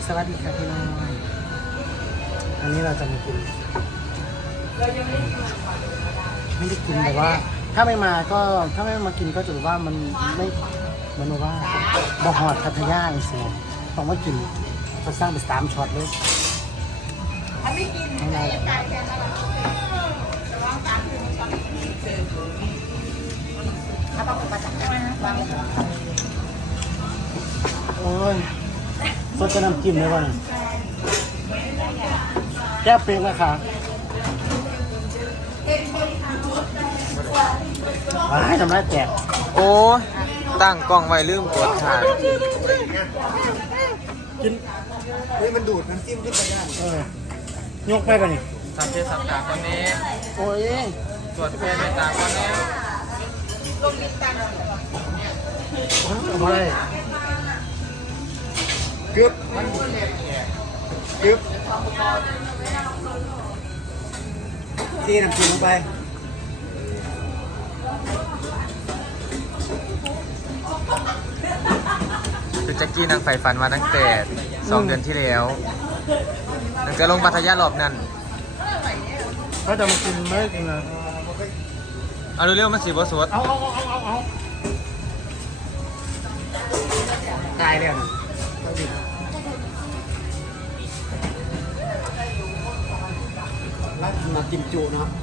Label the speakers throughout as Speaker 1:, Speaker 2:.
Speaker 1: สวัสดีค่ะพี่น้องอันนี้เราจะมากินไม่ได้กินแต่ว่าถ้าไม่มากินก็จะรู้ว่ามันไม่เหมือนว่าบ่หอดพัทยาอีกสิต้องมากินเขาสร้างเป็น3ช็อตเลยไม่กินอะไรโอ้ยสดจะน้ำจิ้มเลยว่ะแก้เป็กนะคะให้ทำได้แจก
Speaker 2: โอ้ตั้งกล้องไว้ลืมกดถ่าย
Speaker 1: กิน
Speaker 3: เฮ้ยมันดูดน้ำจิ้มขึ้นไปได้
Speaker 1: ยกไปป่ะนี่
Speaker 2: สับเจสับกาคนนี้
Speaker 1: โอ้ย
Speaker 2: ตรวจเพศในต่างคนนี้
Speaker 1: ทำอะไร
Speaker 3: กึ๊บกึ๊บที่น้ำจิ้มลงไป
Speaker 2: คือแจ็คกี้นางใฝ่ฝันมาตั้งแต่2 เดือนที่แล้วตั้งแต่ลงพัทยารอบนั้น
Speaker 1: เขาจะมากินไม่ได้กินนะ
Speaker 2: เอาเร็วๆมันสีบสด
Speaker 1: เอา
Speaker 3: ตายแล้วนะแล้วมาจิ้มจุเนาะ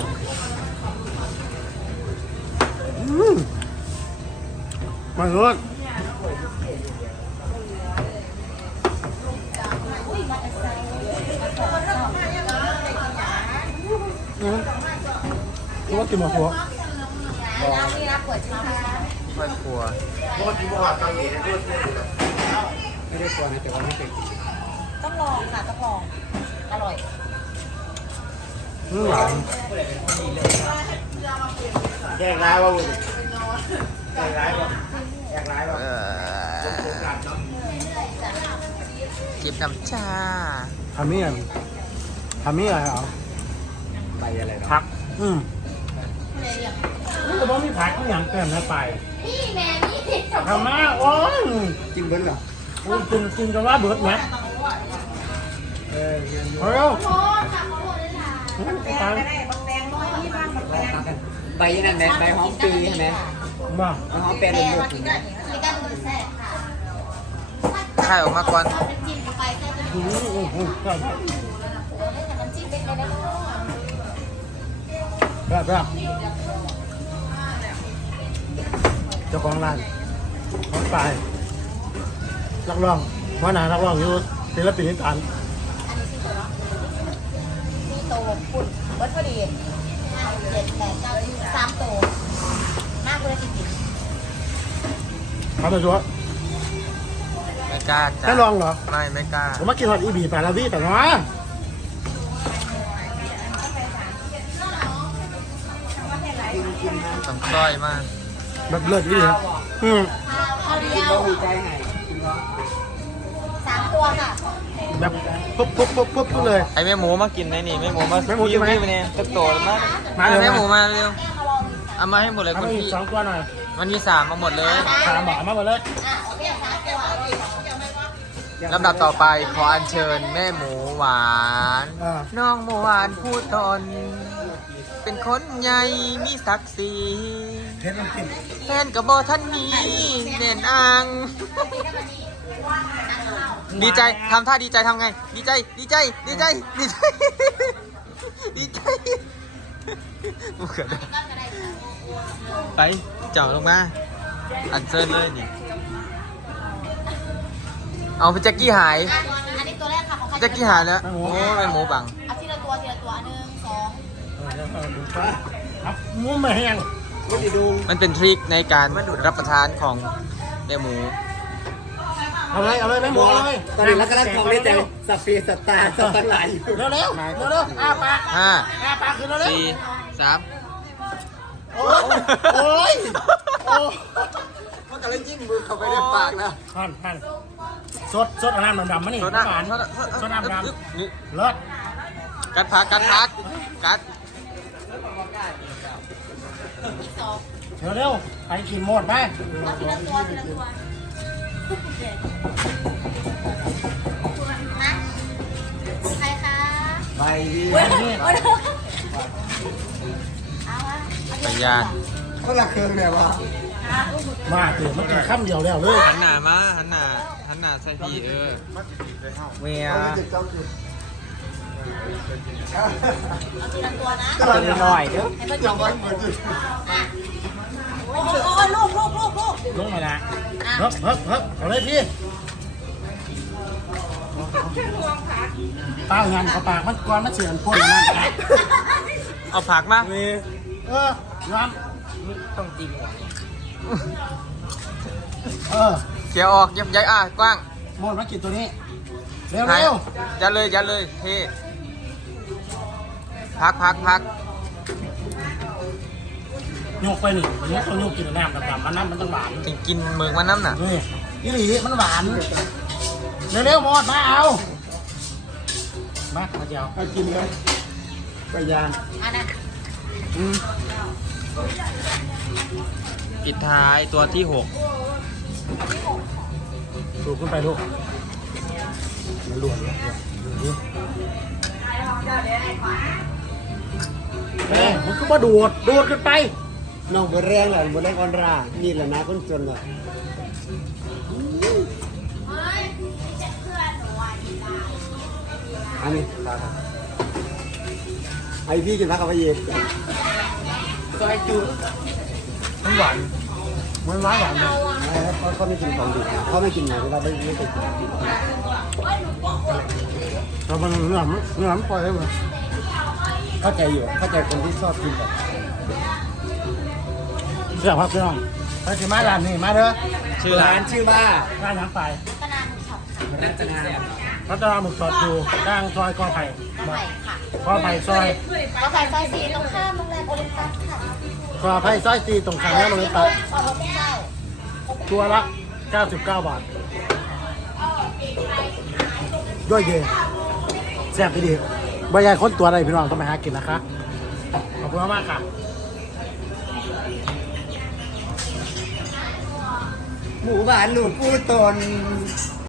Speaker 1: มาเลยคิดว่ากินหมดหัว
Speaker 2: ค่อยครัว
Speaker 3: ไม่ได้กลัวนะแต่ว่าไม่เคยกิน
Speaker 4: ต้องลองค่ะต้องลองอร่อย
Speaker 1: หวาน
Speaker 3: แยกร้ายว่าแยกร้ายว่าแยกร้ายว่า
Speaker 2: จิบน้ำชา
Speaker 1: ทำนี่อะไรเหรอ
Speaker 3: ไปอะไรเนาะ
Speaker 1: ผักนี่แต่ว่ามีผักทุกอย่างเต็มนะไปทำมาโอ้ย
Speaker 3: จิ้มเบิ้ลเหรอ
Speaker 1: กินจนว่าเบิดนะเฮ้ยตัง
Speaker 3: ใบนั่นแหละใบหอมปีใช่ไหม
Speaker 1: มา
Speaker 3: ใบหอมแปรลุ่มๆ
Speaker 2: ใช่ออกมาก่อน
Speaker 1: แบบเจ้าของร้านของไปนักร้องว่านานักร้องอยู่ศิลปินนิทาน
Speaker 4: มีโตปุ่นวัดพอดี7 8 9 3โตมากเลยจริง
Speaker 1: เขาจะชัว
Speaker 2: ไม่กล้าจ้ะ
Speaker 1: ได้ลองเหรอ
Speaker 2: ไม่กล้า
Speaker 1: ผมมากินฮอตอีบีปลาลาวี่แต่ว่า
Speaker 2: ต้องซอยมาก
Speaker 1: แบบเลิศดีครับ
Speaker 4: เอาเดียว
Speaker 3: หัวใจไงกินว่า
Speaker 4: 3ตัวค่ะ
Speaker 1: แบบปุ๊บเลย
Speaker 2: ไอแม่หมูมากินได้นี่แม่หมูมา
Speaker 1: แม่หมูใช่ไหม
Speaker 2: พี่เนี่ยตะโตมาก
Speaker 1: มาเลย
Speaker 2: แม่หมูมาเร็วเอามาให้หมดเลย
Speaker 1: เอา
Speaker 2: คุณ
Speaker 1: มาอีก
Speaker 2: พี่
Speaker 1: 2 ตัวหน่อย
Speaker 2: วันที่3มาหมดเลย
Speaker 1: 3 บาทมาหมดเลย
Speaker 4: โอเค3ตัว
Speaker 2: ลำดับต่อไปขออัญเชิญแม่หมูหวาน
Speaker 1: อ่า
Speaker 2: น้องหมูหวานพูดตน เป็นคนใหญ่มีศักดิ์ศรี
Speaker 1: เทสน้ำจิ้ม
Speaker 2: แฟนกับบอท่านนี้เน่นอ่าง ดีใจทำท่าดีใจทำไง ดีใจดีใจดีใจดีใจดีใจบุกเกิดไปเจาะลงมาอันเซิร์เลยนี่เอาพี่แจ็คกี้หาย
Speaker 4: อันนี้ตัวแรกค่ะของ
Speaker 2: พี่แจ็คกี้หายแล้วโอ้เป็นหมูบัง
Speaker 4: เอาทีละตัว1 2
Speaker 1: ครับมูมาแห้ง
Speaker 3: ไม่ได้ดู
Speaker 2: มันเป็นทริคในการรับประทานของแม่หมู
Speaker 1: เอาเลยไม่หมดเลย
Speaker 3: ตอนนี้เรากำลังทำได้แต่สับเปียสับตาสับตั้งหลายอยู่
Speaker 1: เร็วอ้าปาก
Speaker 2: ห้า
Speaker 1: ขึ้นเร็ว
Speaker 2: สี่สาม
Speaker 1: โอ้ย
Speaker 3: มันกำลังจิ้มมือเข้าไปในปากแล้ว
Speaker 1: หั่นสดน้ำดำๆมานี่
Speaker 2: โซดา
Speaker 1: หวาน
Speaker 2: โซดา
Speaker 1: สดน้ำด
Speaker 2: นี่
Speaker 1: ำเลิศ
Speaker 2: กัดพักกัด
Speaker 1: เร็วไปกินหมดไป
Speaker 4: เอาทีละตัว
Speaker 3: พี่
Speaker 2: ไปยาน
Speaker 3: เขาละเครื่องเนี่ยวะ
Speaker 1: มาเดี๋ยวมันกินข้ามเดียวแล้วเลย
Speaker 2: หันหน้ามาหันหน้าใส่พี่เมีย
Speaker 4: เอาทีละตัวนะ
Speaker 2: ตัวหน่อยเด้อ
Speaker 4: ให้เพื่อนกินอ่ะโอ้ยลูก
Speaker 1: ลงมาละเฮ้ยเอาเลยพี่เปล่างานเขาปากมันก่อนมันเสียงพ่นนั่น
Speaker 2: เอาผักมา
Speaker 1: งาม
Speaker 2: ต้องจริง
Speaker 1: เ
Speaker 2: เขียวออกยับยัยกว้าง
Speaker 1: หมดมากินตัวนี้เร็ว
Speaker 2: ยัดเลยเท่พัก
Speaker 1: โยกไปหนึ่งยกต้องโยกกินน้ำดำๆมันน้ำมันต้องหวาน
Speaker 2: กินเมืองมันน้ำน่ะ
Speaker 1: นี่อีหลีมันหวานเร็วหมดมาเอามาเจียว
Speaker 3: เอากินเลยไปยาน
Speaker 4: อันนั้น
Speaker 2: ปิดท้ายตัวที่
Speaker 1: ดูขึ้นไปลูกมันล้วนเลยดูมันก็มาดูดขึ้นไป
Speaker 3: น้องบัวแรงเหรอบัวแรงออนรานี่แหละนะคนจนเหรออันนี้ไอพี่กินพักกับพระเยซู
Speaker 2: 6ซอยจูมันหวาน
Speaker 1: มันหวานเลย
Speaker 3: เขาไม่กินของดิบเขาไม่กินไหนเราไม่เคยกิน
Speaker 1: เรามันเนื้อมันปล่อยได้ไหม
Speaker 3: เข้าใจอยู่เข้าใจคนที่ชอบกินแบบ
Speaker 1: เสียครับพี่น้องไปสิมาร้านนี้มาเด้อ
Speaker 2: ชื่อร้าน
Speaker 3: ชื่อว่า
Speaker 1: ร้านน้ำไป
Speaker 4: กระนานช็อปค่ะ
Speaker 3: รัตนา
Speaker 1: รัตนาหมึกสดอยู่กลางซอยกอไผ่
Speaker 4: กระไผ่ค่ะ
Speaker 1: กอไผ่ซอย
Speaker 4: กระไผ่ซอย4ตรงข้ามโรงแรมโอลิมปัสค่ะ
Speaker 1: กอไผ่ซอย4ตรงข้ามแล้วลงไปตัด
Speaker 4: ออกรถไม่ได้
Speaker 1: ตัวละ99 บาทด้วยเย่แซ่บดีบรรยายคนตัวอะไรพี่น้องต้องไปหากินนะคะขอบคุณมากค่ะ
Speaker 3: หมูหวานหนูปูตน